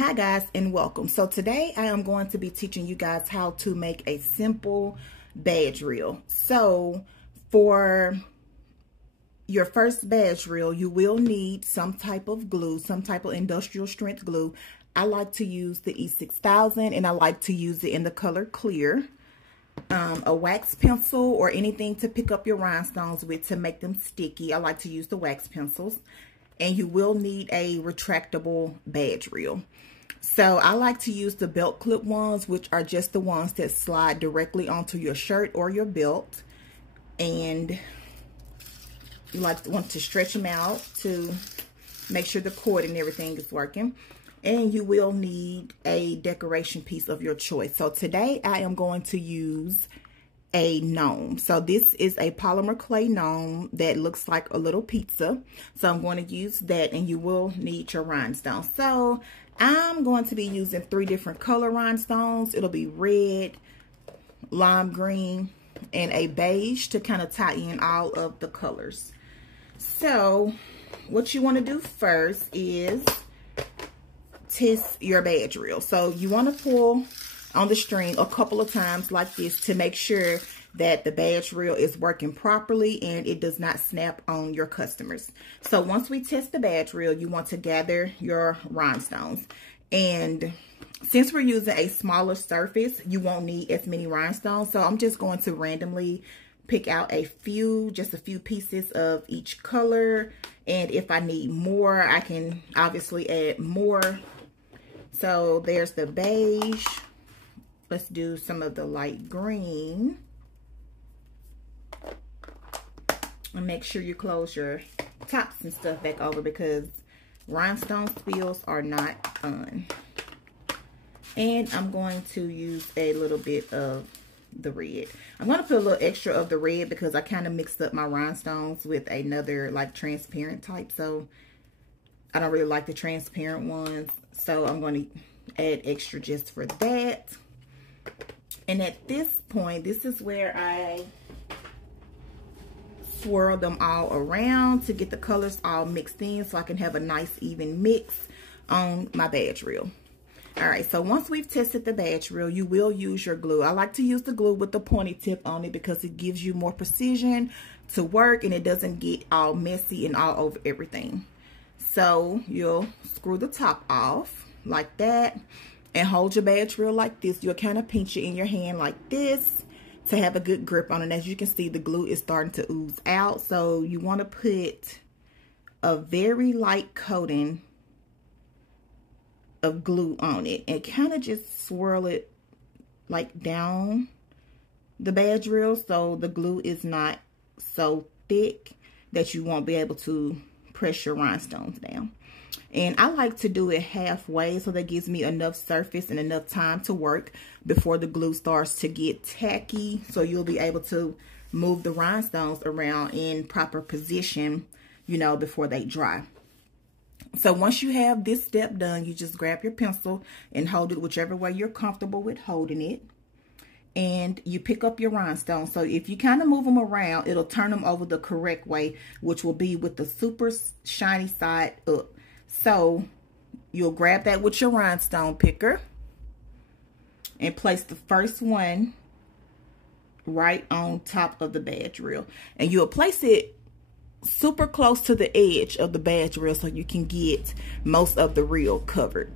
Hi guys, and welcome. So today I am going to be teaching you guys how to make a simple badge reel. So for your first badge reel, you will need some type of glue, some type of industrial strength glue. I like to use the E6000 and I like to use it in the color clear. A wax pencil or anything to pick up your rhinestones with to make them sticky. I like to use the wax pencils. And you will need a retractable badge reel. So I like to use the belt clip ones, which are just the ones that slide directly onto your shirt or your belt. And you want to stretch them out to make sure the cord and everything is working. And you will need a decoration piece of your choice. So today I am going to use a gnome. So this is a polymer clay gnome that looks like a little pizza. So I'm going to use that, and you will need your rhinestones. So I'm going to be using 3 different color rhinestones. It'll be red, lime green, and a beige to kind of tie in all of the colors. So what you want to do first is test your badge reel. So you want to pull on the string a couple of times like this to make sure that the badge reel is working properly and it does not snap on your customers. So once we test the badge reel, you want to gather your rhinestones. And since we're using a smaller surface, you won't need as many rhinestones. So I'm just going to randomly pick out just a few pieces of each color. And if I need more, I can obviously add more. So there's the beige. Let's do some of the light green. And make sure you close your tops and stuff back over because rhinestone spills are not fun. And I'm going to use a little bit of the red. I'm going to put a little extra of the red because I kind of mixed up my rhinestones with another like transparent type. So I don't really like the transparent ones. So I'm going to add extra just for that. And at this point, this is where I swirl them all around to get the colors all mixed in so I can have a nice even mix on my badge reel. All right, so once we've tested the badge reel, you will use your glue. I like to use the glue with the pointy tip on it because it gives you more precision to work and it doesn't get all messy and all over everything. So you'll screw the top off like that. And hold your badge reel like this. You'll kind of pinch it in your hand like this to have a good grip on it. And as you can see, the glue is starting to ooze out. So you want to put a very light coating of glue on it. And kind of just swirl it like down the badge reel so the glue is not so thick that you won't be able to press your rhinestones down. And I like to do it halfway so that gives me enough surface and enough time to work before the glue starts to get tacky. So you'll be able to move the rhinestones around in proper position, you know, before they dry. So once you have this step done, you just grab your pencil and hold it whichever way you're comfortable with holding it. And you pick up your rhinestones. So if you kind of move them around, it'll turn them over the correct way, which will be with the super shiny side up. So you'll grab that with your rhinestone picker and place the first one right on top of the badge reel. And you'll place it super close to the edge of the badge reel so you can get most of the reel covered.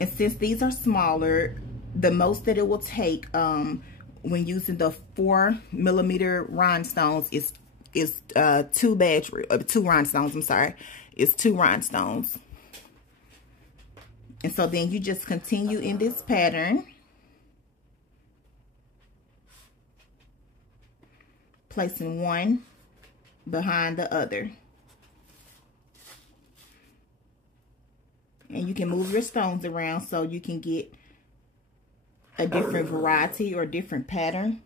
And since these are smaller, the most that it will take when using the 4mm rhinestones is 2 rhinestones. I'm sorry, it's 2 rhinestones. And so then you just continue in this pattern, placing one behind the other. And you can move your stones around so you can get a different variety or different pattern.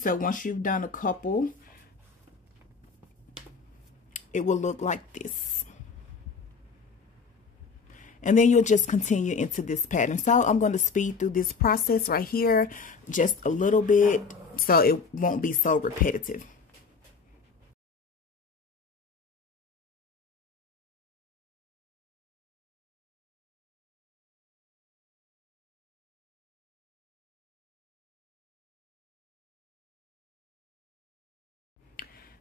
So once you've done a couple, it will look like this. And then you'll just continue into this pattern. So I'm going to speed through this process right here just a little bit so it won't be so repetitive.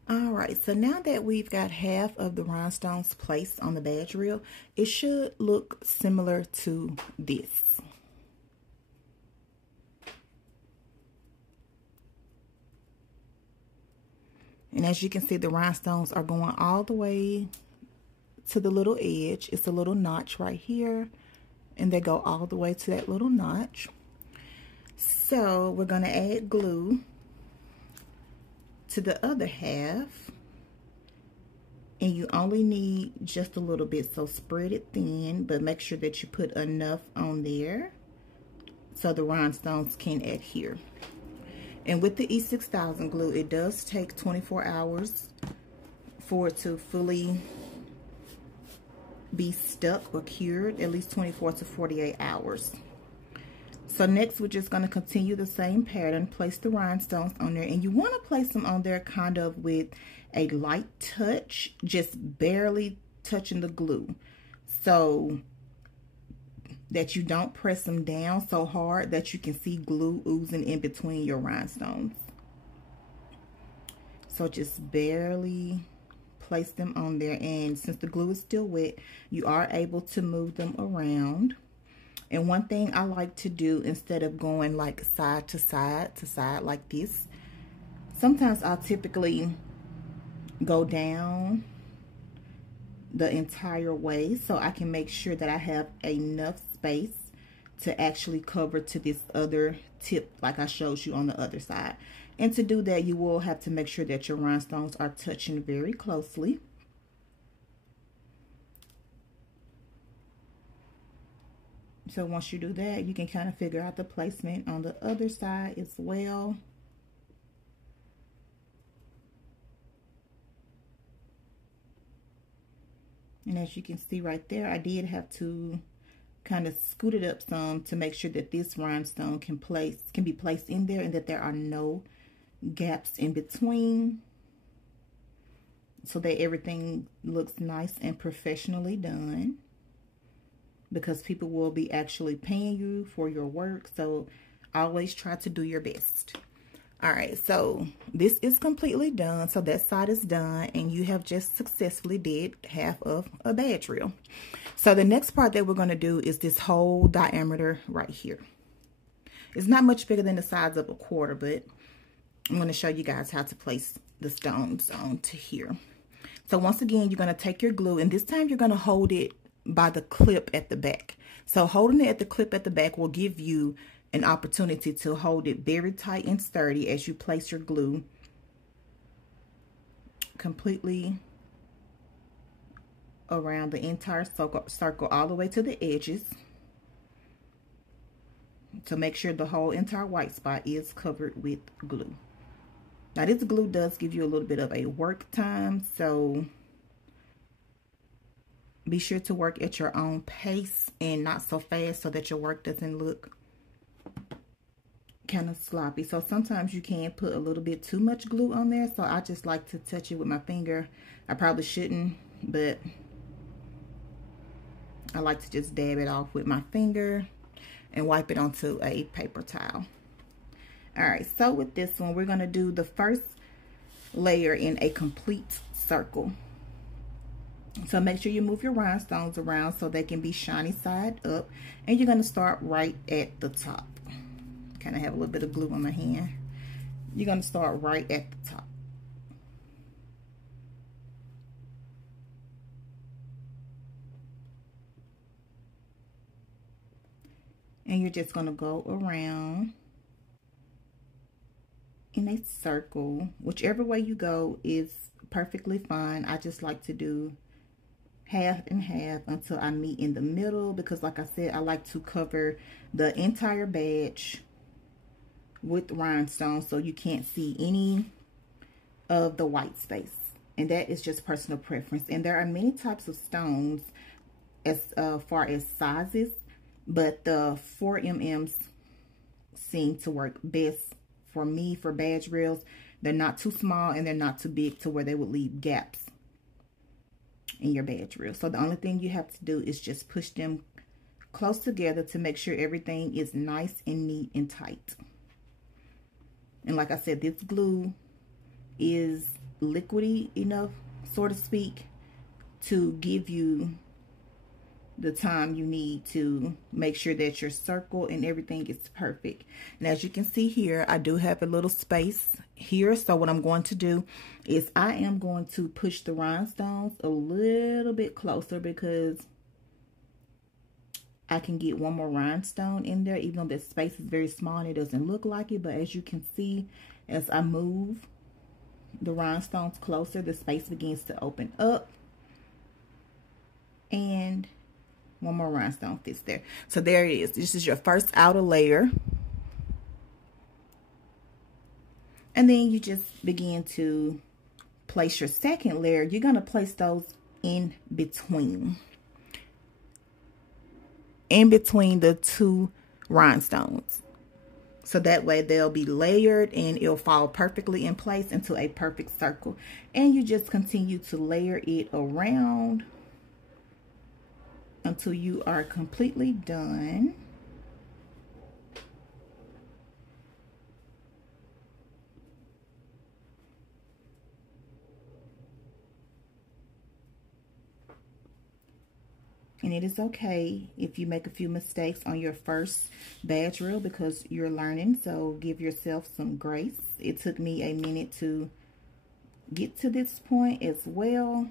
All right, so now that we've got half of the rhinestones placed on the badge reel, it should look similar to this. And as you can see, the rhinestones are going all the way to the little edge. It's a little notch right here, and they go all the way to that little notch. So we're going to add glue to the other half, and you only need just a little bit, so spread it thin, but make sure that you put enough on there so the rhinestones can adhere. And with the E6000 glue, it does take 24 hours for it to fully be stuck or cured, at least 24 to 48 hours. So next, we're just going to continue the same pattern. Place the rhinestones on there, and you want to place them on there kind of with a light touch, just barely touching the glue, so that you don't press them down so hard that you can see glue oozing in between your rhinestones. So just barely place them on there, and since the glue is still wet, you are able to move them around. And one thing I like to do, instead of going like side to side like this, sometimes I'll typically go down the entire way so I can make sure that I have enough space to actually cover to this other tip like I showed you on the other side. And to do that, you will have to make sure that your rhinestones are touching very closely. So once you do that, you can kind of figure out the placement on the other side as well. And as you can see right there, I did have to kind of scoot it up some to make sure that this rhinestone can be placed in there and that there are no gaps in between, so that everything looks nice and professionally done, because people will be actually paying you for your work. So always try to do your best. All right, so this is completely done. So that side is done, and you have just successfully did half of a badge reel. So the next part that we're going to do is this whole diameter right here. It's not much bigger than the size of a quarter, but I'm going to show you guys how to place the stones onto here. So once again, you're going to take your glue, and this time you're going to hold it by the clip at the back. So holding it at the clip at the back will give you an opportunity to hold it very tight and sturdy as you place your glue completely around the entire circle all the way to the edges, to make sure the whole entire white spot is covered with glue. Now this glue does give you a little bit of a work time, so be sure to work at your own pace and not so fast so that your work doesn't look kind of sloppy. So sometimes you can put a little bit too much glue on there, so I just like to touch it with my finger. I probably shouldn't, but I like to just dab it off with my finger and wipe it onto a paper towel. All right, so with this one, we're going to do the first layer in a complete circle. So make sure you move your rhinestones around so they can be shiny side up, and you're going to start right at the top. Kind of have a little bit of glue on my hand. You're going to start right at the top. And you're just going to go around in a circle. Whichever way you go is perfectly fine. I just like to do half and half until I meet in the middle, because like I said, I like to cover the entire badge with rhinestones so you can't see any of the white space, and that is just personal preference. And there are many types of stones as far as sizes, but the 4 mm's seem to work best for me, for badge reels, they're not too small and they're not too big to where they would leave gaps in your badge reel. So the only thing you have to do is just push them close together to make sure everything is nice and neat and tight. And like I said, this glue is liquidy enough, so to speak, to give you the time you need to make sure that your circle and everything is perfect. And as you can see here, I do have a little space here. So what I'm going to do is I am going to push the rhinestones a little bit closer, because I can get one more rhinestone in there, even though that space is very small and it doesn't look like it. But as you can see, as I move the rhinestones closer, the space begins to open up, and one more rhinestone fits there. So there it is. This is your first outer layer. And then you just begin to place your second layer. You're going to place those in between the two rhinestones. So that way they'll be layered and it'll fall perfectly in place into a perfect circle. And you just continue to layer it around until you are completely done. And it is okay if you make a few mistakes on your first badge reel, because you're learning. So give yourself some grace. It took me a minute to get to this point as well.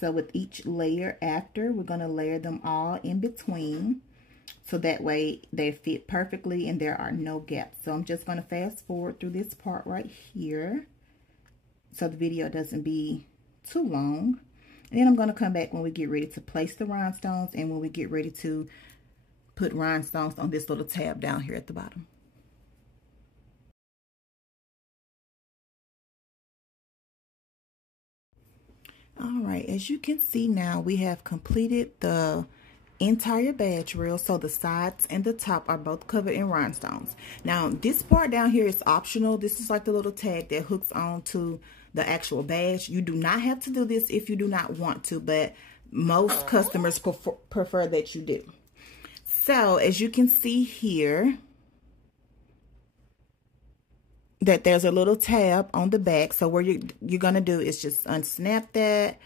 So with each layer after, we're going to layer them all in between, so that way they fit perfectly and there are no gaps. So I'm just going to fast forward through this part right here, so the video doesn't be too long. And then I'm going to come back when we get ready to place the rhinestones and when we get ready to put rhinestones on this little tab down here at the bottom. All right, as you can see now, we have completed the entire badge reel. So the sides and the top are both covered in rhinestones. Now this part down here is optional. This is like the little tag that hooks on to the actual badge. You do not have to do this if you do not want to, but most customers prefer that you do. So as you can see here, that there's a little tab on the back. So what you're going to do is just unsnap that,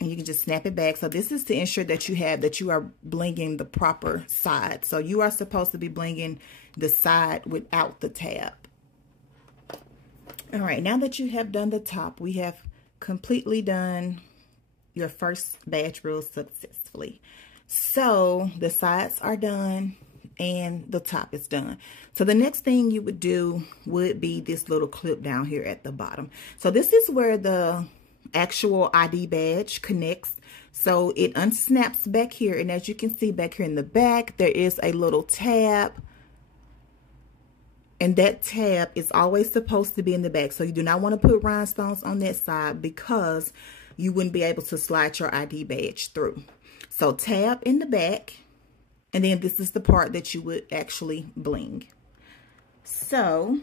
and you can just snap it back. So this is to ensure that you are blinging the proper side. So you are supposed to be blinging the side without the tab. All right, now that you have done the top, we have completely done your first badge reel successfully. So the sides are done and the top is done. So the next thing you would do would be this little clip down here at the bottom. So this is where the actual ID badge connects. So it unsnaps back here, and as you can see back here in the back, there is a little tab, and that tab is always supposed to be in the back. So you do not want to put rhinestones on that side, because you wouldn't be able to slide your ID badge through. So tab in the back, and then this is the part that you would actually bling. So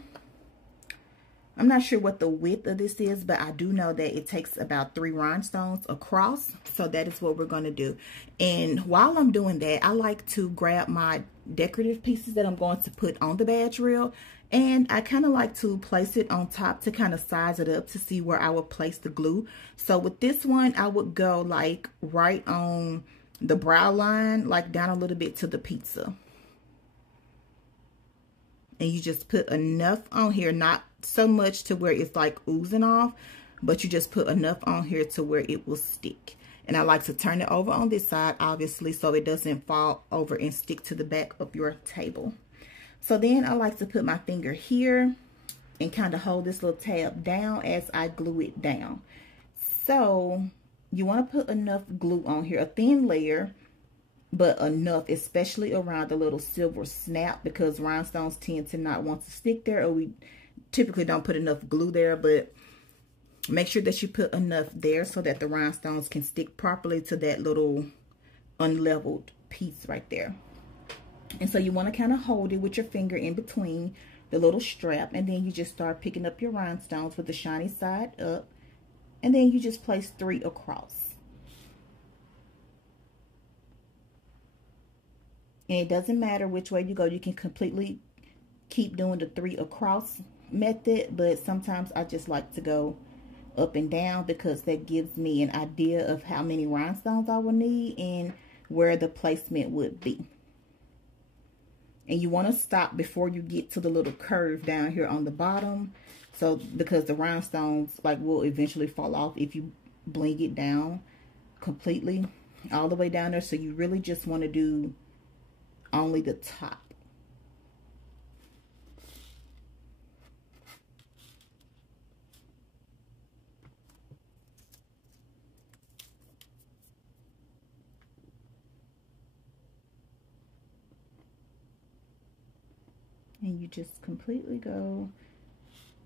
I'm not sure what the width of this is, but I do know that it takes about 3 rhinestones across. So that is what we're going to do. And while I'm doing that, I like to grab my decorative pieces that I'm going to put on the badge reel, and I kind of like to place it on top to kind of size it up to see where I would place the glue. So with this one, I would go like right on the brow line, like down a little bit to the pizza. And you just put enough on here, not so much to where it's like oozing off, but you just put enough on here to where it will stick. And I like to turn it over on this side, obviously, so it doesn't fall over and stick to the back of your table. So then I like to put my finger here and kind of hold this little tab down as I glue it down. So you want to put enough glue on here, a thin layer, but enough, especially around the little silver snap, because rhinestones tend to not want to stick there, or we typically don't put enough glue there. But make sure that you put enough there so that the rhinestones can stick properly to that little unleveled piece right there. And so you want to kind of hold it with your finger in between the little strap, and then you just start picking up your rhinestones with the shiny side up, and then you just place 3 across. And it doesn't matter which way you go. You can completely keep doing the 3 across method, but sometimes I just like to go up and down because that gives me an idea of how many rhinestones I will need and where the placement would be. And you want to stop before you get to the little curve down here on the bottom, so because the rhinestones like will eventually fall off if you bling it down completely all the way down there. So you really just want to do only the top. And you just completely go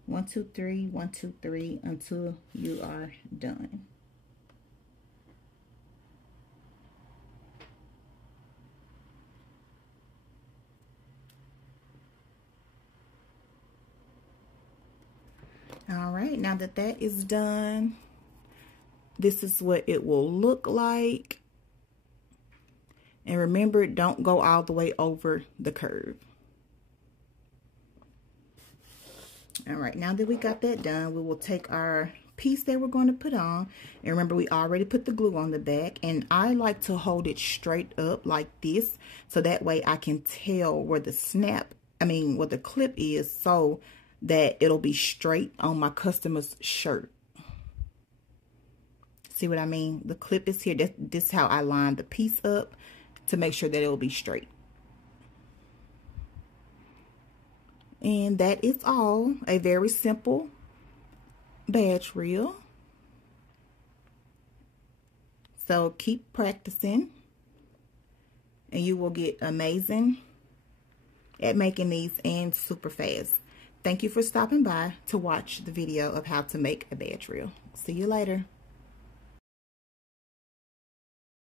1, 2, 3, 1, 2, 3 until you are done. All right, now that that is done, this is what it will look like. And remember, don't go all the way over the curve. All right, now that we got that done, we will take our piece that we're going to put on. And remember, we already put the glue on the back. And I like to hold it straight up like this, so that way I can tell where the where the clip is, so that it'll be straight on my customer's shirt. See what I mean? The clip is here. This is how I line the piece up to make sure that it will be straight. And that is all. A very simple badge reel. So keep practicing and you will get amazing at making these and super fast. Thank you for stopping by to watch the video of how to make a badge reel. See you later.